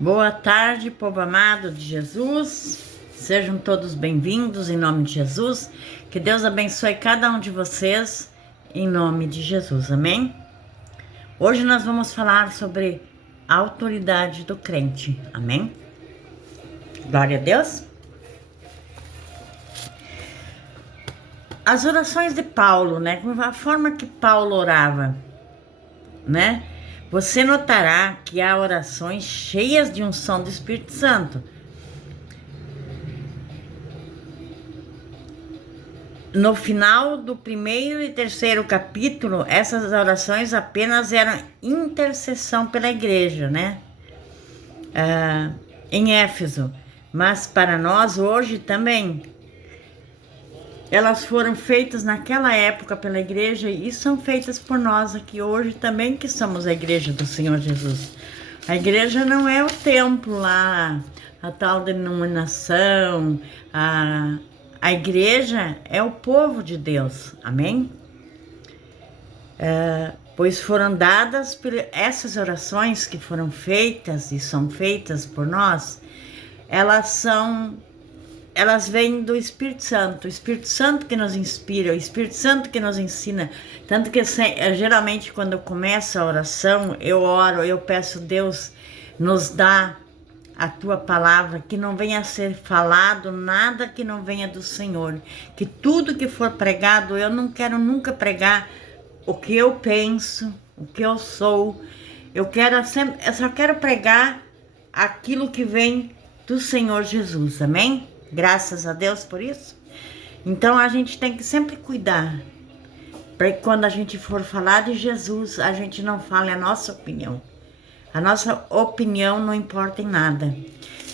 Boa tarde, povo amado de Jesus. Sejam todos bem-vindos em nome de Jesus. Que Deus abençoe cada um de vocês em nome de Jesus. Amém? Hoje nós vamos falar sobre a autoridade do crente. Amém? Glória a Deus. As orações de Paulo, né? A forma que Paulo orava, né? Você notará que há orações cheias de unção do Espírito Santo. No final do primeiro e terceiro capítulo, essas orações apenas eram intercessão pela igreja, né? Em Éfeso. Mas para nós hoje também, elas foram feitas naquela época pela igreja e são feitas por nós aqui hoje também, que somos a igreja do Senhor Jesus. A igreja não é o templo lá, a tal denominação, a igreja é o povo de Deus, amém? Pois foram dadas essas orações que foram feitas e são feitas por nós, elas vêm do Espírito Santo, o Espírito Santo que nos inspira, o Espírito Santo que nos ensina. Tanto que geralmente quando eu começo a oração, eu oro, eu peço Deus, nos dá a tua palavra, que não venha a ser falado nada que não venha do Senhor, que tudo que for pregado, eu não quero nunca pregar o que eu penso, o que eu sou, eu só quero pregar aquilo que vem do Senhor Jesus, amém? Graças a Deus por isso. Então a gente tem que sempre cuidar, para que quando a gente for falar de Jesus, a gente não fale a nossa opinião. A nossa opinião não importa em nada.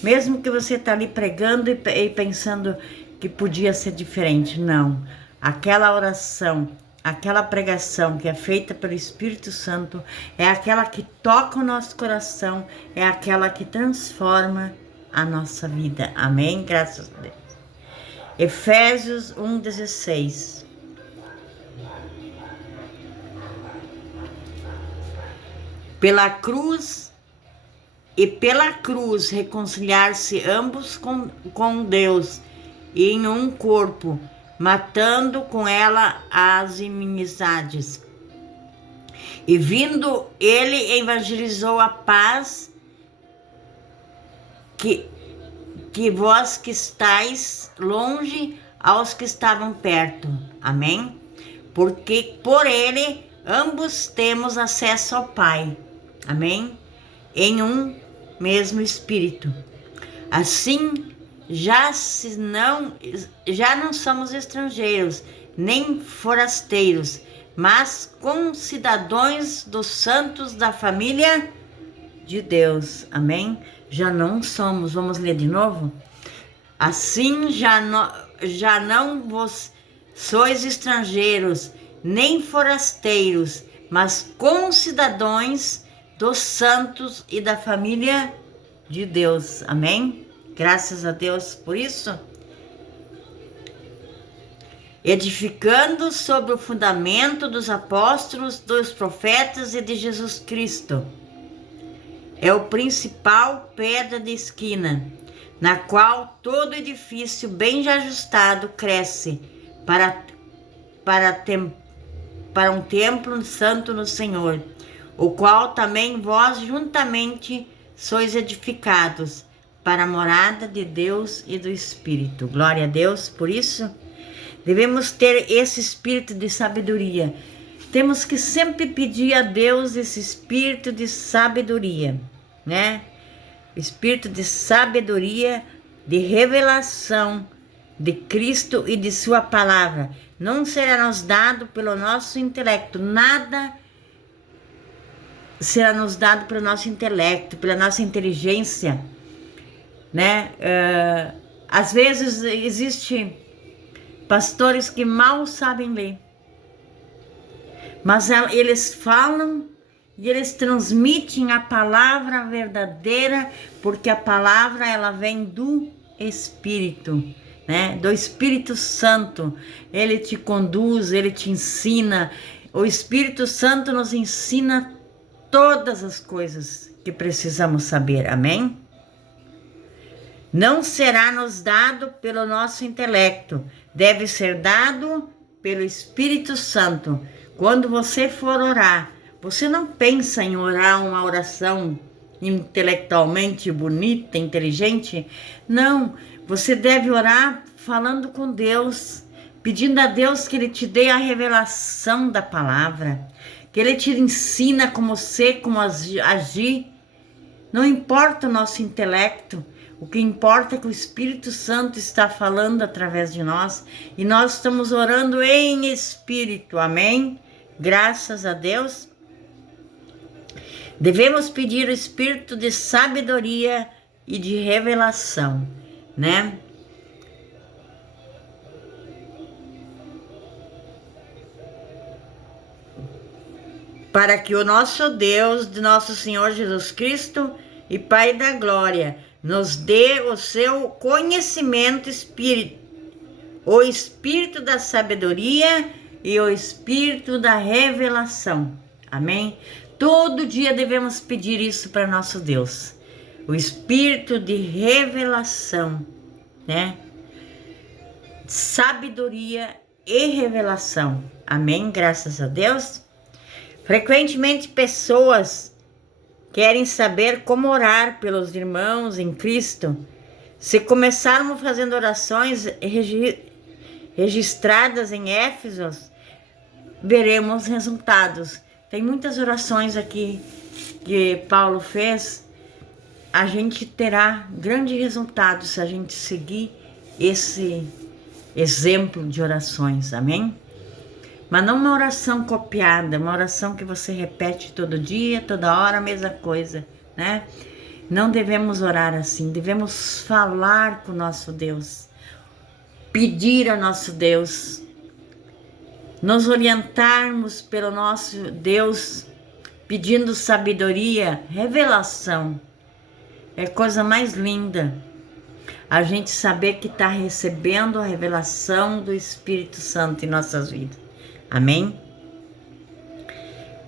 Mesmo que você está ali pregando e pensando que podia ser diferente, não. Aquela oração, aquela pregação que é feita pelo Espírito Santo, é aquela que toca o nosso coração, é aquela que transforma a nossa vida. Amém? Graças a Deus. Efésios 1:16. Pela cruz reconciliar-se ambos com Deus em um corpo, matando com ela as inimizades. E vindo ele evangelizou a paz, que vós que estáis longe aos que estavam perto. Amém? Porque por ele ambos temos acesso ao Pai. Amém? Em um mesmo Espírito. Assim, já não somos estrangeiros, nem forasteiros, mas concidadãos dos santos da família de Deus. Amém? Já não somos, vamos ler de novo? Assim já não vos sois estrangeiros, nem forasteiros, mas concidadãos dos santos e da família de Deus. Amém? Graças a Deus por isso. Edificando sobre o fundamento dos apóstolos, dos profetas e de Jesus Cristo. É o principal pedra de esquina, na qual todo edifício bem ajustado cresce para um templo santo no Senhor, o qual também vós juntamente sois edificados para a morada de Deus e do Espírito. Glória a Deus por isso. Devemos ter esse espírito de sabedoria. Temos que sempre pedir a Deus esse espírito de sabedoria, né? Espírito de sabedoria, de revelação de Cristo e de sua palavra. Não será nos dado pelo nosso intelecto, nada será nos dado pelo nosso intelecto, pela nossa inteligência, né? Às vezes existe pastores que mal sabem ler, mas eles falam e eles transmitem a palavra verdadeira, porque a palavra ela vem do Espírito, né? Do Espírito Santo. Ele te conduz, ele te ensina. O Espírito Santo nos ensina todas as coisas que precisamos saber, amém? Não será nos dado pelo nosso intelecto, deve ser dado pelo Espírito Santo. Quando você for orar, você não pensa em orar uma oração intelectualmente bonita, inteligente. Não, você deve orar falando com Deus, pedindo a Deus que Ele te dê a revelação da palavra, que Ele te ensina como ser, como agir. Não importa o nosso intelecto, o que importa é que o Espírito Santo está falando através de nós e nós estamos orando em espírito, amém? Graças a Deus. Devemos pedir o espírito de sabedoria e de revelação, né? Para que o nosso Deus, de nosso Senhor Jesus Cristo e Pai da Glória, nos dê o seu conhecimento espírito, o espírito da sabedoria e o espírito da revelação. Amém? Todo dia devemos pedir isso para nosso Deus. O espírito de revelação, né? Sabedoria e revelação. Amém? Graças a Deus. Frequentemente pessoas querem saber como orar pelos irmãos em Cristo. Se começarmos fazendo orações registradas em Éfeso, veremos resultados. Tem muitas orações aqui que Paulo fez. A gente terá grande resultado se a gente seguir esse exemplo de orações, amém? Mas não uma oração copiada, uma oração que você repete todo dia, toda hora, a mesma coisa, né? Não devemos orar assim, devemos falar com o nosso Deus, pedir ao nosso Deus, nos orientarmos pelo nosso Deus, pedindo sabedoria, revelação. É a coisa mais linda, a gente saber que está recebendo a revelação do Espírito Santo em nossas vidas. Amém?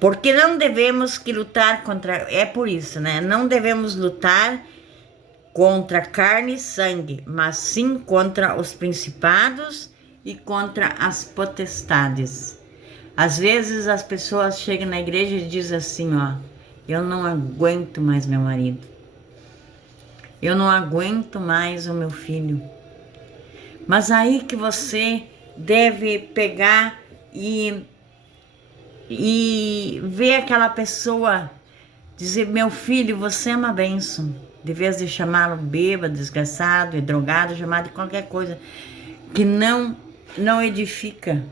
Porque não devemos que lutar contra... É por isso, né? Não devemos lutar contra carne e sangue, mas sim contra os principados e contra as potestades. Às vezes as pessoas chegam na igreja e dizem assim, ó, eu não aguento mais meu marido. Eu não aguento mais o meu filho. Mas aí que você deve pegar e ver aquela pessoa, dizer, meu filho, você é uma bênção. De vez de chamá-lo bêbado, desgraçado, drogado, chamado de qualquer coisa que não edifica.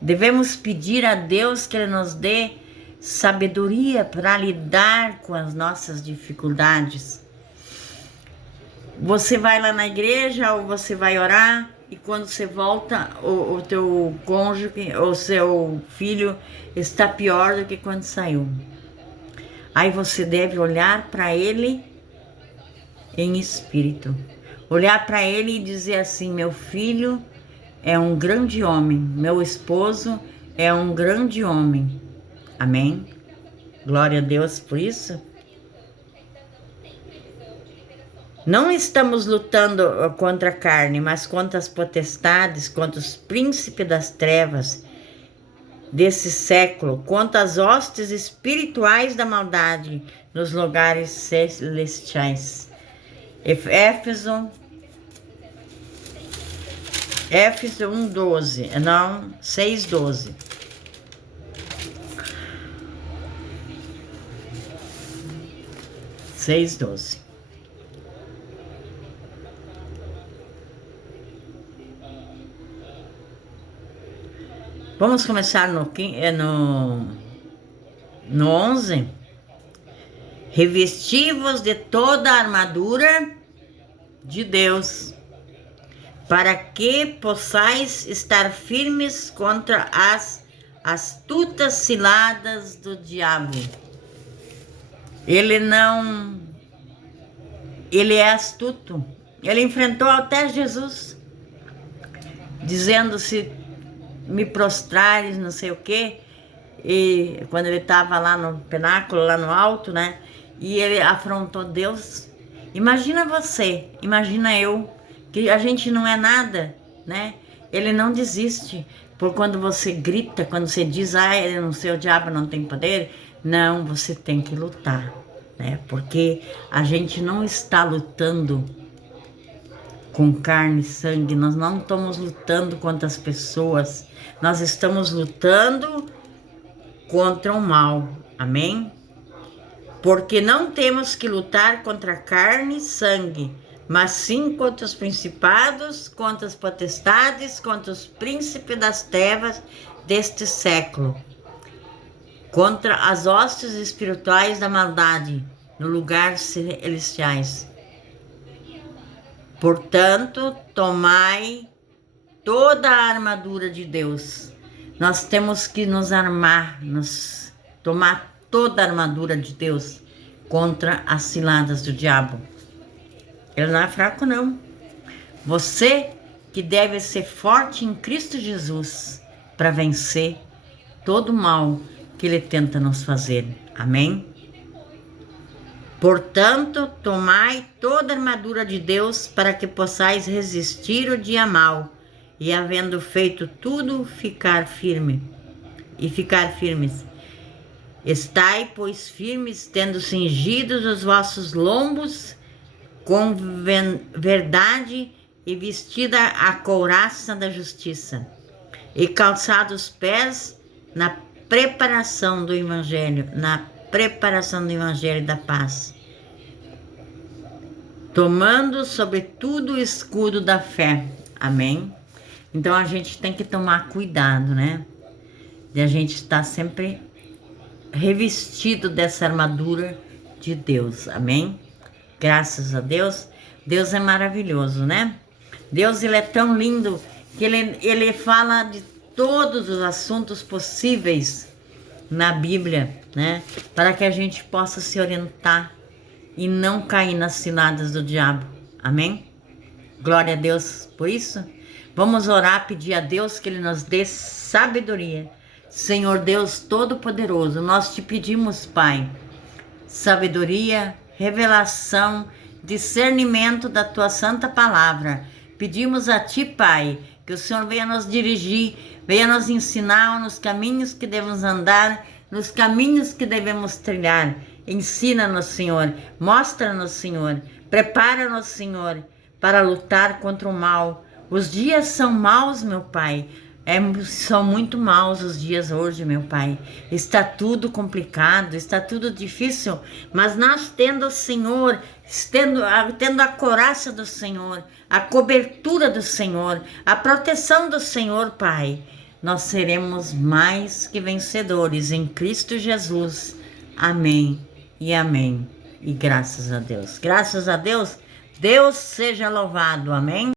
Devemos pedir a Deus que Ele nos dê sabedoria para lidar com as nossas dificuldades. Você vai lá na igreja ou você vai orar e quando você volta, o teu cônjuge, o seu filho está pior do que quando saiu. Aí você deve olhar para ele em espírito. Olhar para ele e dizer assim, meu filho é um grande homem, meu esposo é um grande homem. Amém? Glória a Deus por isso. Não estamos lutando contra a carne, mas contra as potestades, contra os príncipes das trevas desse século, contra as hostes espirituais da maldade nos lugares celestiais. Éfeso 1:12, não, 6:12. Vamos começar no 11. Revesti-vos de toda a armadura de Deus, para que possais estar firmes contra as astutas ciladas do diabo. Ele é astuto. Ele enfrentou até Jesus, dizendo, se me prostrares, não sei o quê. e quando ele estava lá no pináculo, lá no alto, né? E ele afrontou Deus. Imagina você, imagina eu, que a gente não é nada, né? Ele não desiste. Por quando você grita, quando você diz, ele não sei, o diabo não tem poder. Não, você tem que lutar, né? Porque a gente não está lutando com carne e sangue, nós não estamos lutando contra as pessoas, nós estamos lutando contra o mal, amém? Porque não temos que lutar contra carne e sangue, mas sim contra os principados, contra as potestades, contra os príncipes das trevas deste século, contra as hostes espirituais da maldade no lugar celestiais. Portanto, tomai toda a armadura de Deus. Nós temos que nos armar, tomar toda a armadura de Deus contra as ciladas do diabo. Ele não é fraco, não. Você que deve ser forte em Cristo Jesus para vencer todo o mal que ele tenta nos fazer. Amém? Portanto, tomai toda a armadura de Deus para que possais resistir o dia mau e, havendo feito tudo, ficar firmes. Estai, pois, firmes, tendo cingidos os vossos lombos com verdade e vestida a couraça da justiça e calçados os pés na preparação do Evangelho, da paz, tomando sobretudo o escudo da fé. Amém? Então a gente tem que tomar cuidado, né? De a gente estar sempre revestido dessa armadura de Deus. Amém? Graças a Deus. Deus é maravilhoso, né? Deus, ele é tão lindo que ele fala de todos os assuntos possíveis na Bíblia, né? Para que a gente possa se orientar e não cair nas ciladas do diabo. Amém? Glória a Deus por isso. Vamos orar, pedir a Deus que ele nos dê sabedoria. Senhor Deus Todo-Poderoso, nós te pedimos, Pai, sabedoria, revelação, discernimento da tua santa palavra. Pedimos a ti, Pai, que o Senhor venha nos dirigir, venha nos ensinar nos caminhos que devemos andar, nos caminhos que devemos trilhar. Ensina-nos, Senhor, mostra-nos, Senhor, prepara-nos, Senhor, para lutar contra o mal. Os dias são maus, meu Pai. São muito maus os dias hoje, meu Pai. Está tudo complicado, está tudo difícil, mas nós tendo o Senhor, tendo a couraça do Senhor, a cobertura do Senhor, a proteção do Senhor, Pai, nós seremos mais que vencedores em Cristo Jesus. Amém e amém. E graças a Deus. Graças a Deus, Deus seja louvado. Amém.